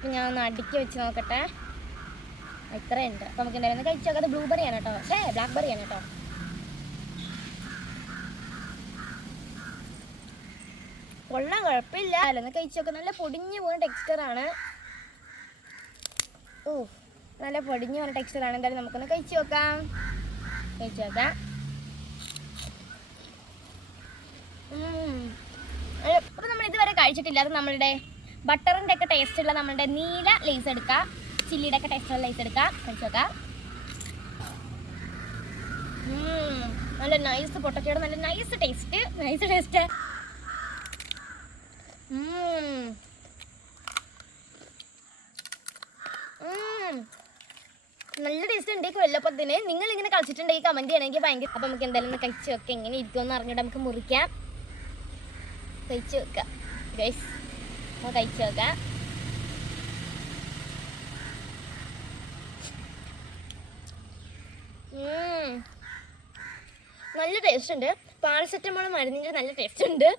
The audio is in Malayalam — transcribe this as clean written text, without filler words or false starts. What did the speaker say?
അപ്പം ഞാൻ ഒന്ന് അടുക്കി വെച്ച് നോക്കട്ടെ. ഇത്രയുണ്ട്. അപ്പം നമുക്ക് എന്തായാലും കഴിച്ച് നോക്കാം. അത് ബ്ലൂബെറി ആണ് കേട്ടോ, ബ്ലാക്ക് ബെറി ആണ് കേട്ടോ. കൊള്ളാൻ കുഴപ്പമില്ല. അല്ലെന്ന് കഴിച്ച് നോക്കാം. നല്ല പൊടിഞ്ഞു പോകുന്ന ടെക്സ്ചറാണ്. നല്ല പൊടിഞ്ഞു പോകുന്ന ടെക്സ്ചറാണ്. എന്തായാലും നമുക്കൊന്ന് കഴിച്ച് നോക്കാം. അപ്പം നമ്മൾ ഇതുവരെ കഴിച്ചിട്ടില്ല. അത് നമ്മളുടെ ബട്ടറിൻ്റെ ഒക്കെ ടേസ്റ്റുള്ള നമ്മളുടെ നീല ലേസ് എടുക്കാം, ചില്ലിയുടെ ഒക്കെ ടേസ്റ്റുള്ള ലേസ് എടുക്കാം. കഴിച്ച് നോക്കാം. നല്ല നൈസ് പൊട്ടറ്റോയുടെ നല്ല നൈസ് ടേസ്റ്റ്. നല്ല ടേസ്റ്റ് ഉണ്ട് കൊല്ലപ്പത്തിന്. നിങ്ങൾ ഇങ്ങനെ കളിച്ചിട്ടുണ്ടെങ്കിൽ കമന്റ് ചെയ്യണമെങ്കിൽ ഭയങ്കര. അപ്പം നമുക്ക് എന്തായാലും ഒന്ന് കഴിച്ച് വെക്കാം. എങ്ങനെ ഇരിക്കുമെന്ന് അറിഞ്ഞിട്ട് നമുക്ക് മുറിക്കാം. കഴിച്ച് വെക്കാം ഗൈസ്. കഴിച്ച് വെക്കാം. നല്ല ടേസ്റ്റ് ഉണ്ട്. പാരസെറ്റമോൾ മരുന്നിൻ്റെ നല്ല ടേസ്റ്റ് ഉണ്ട്.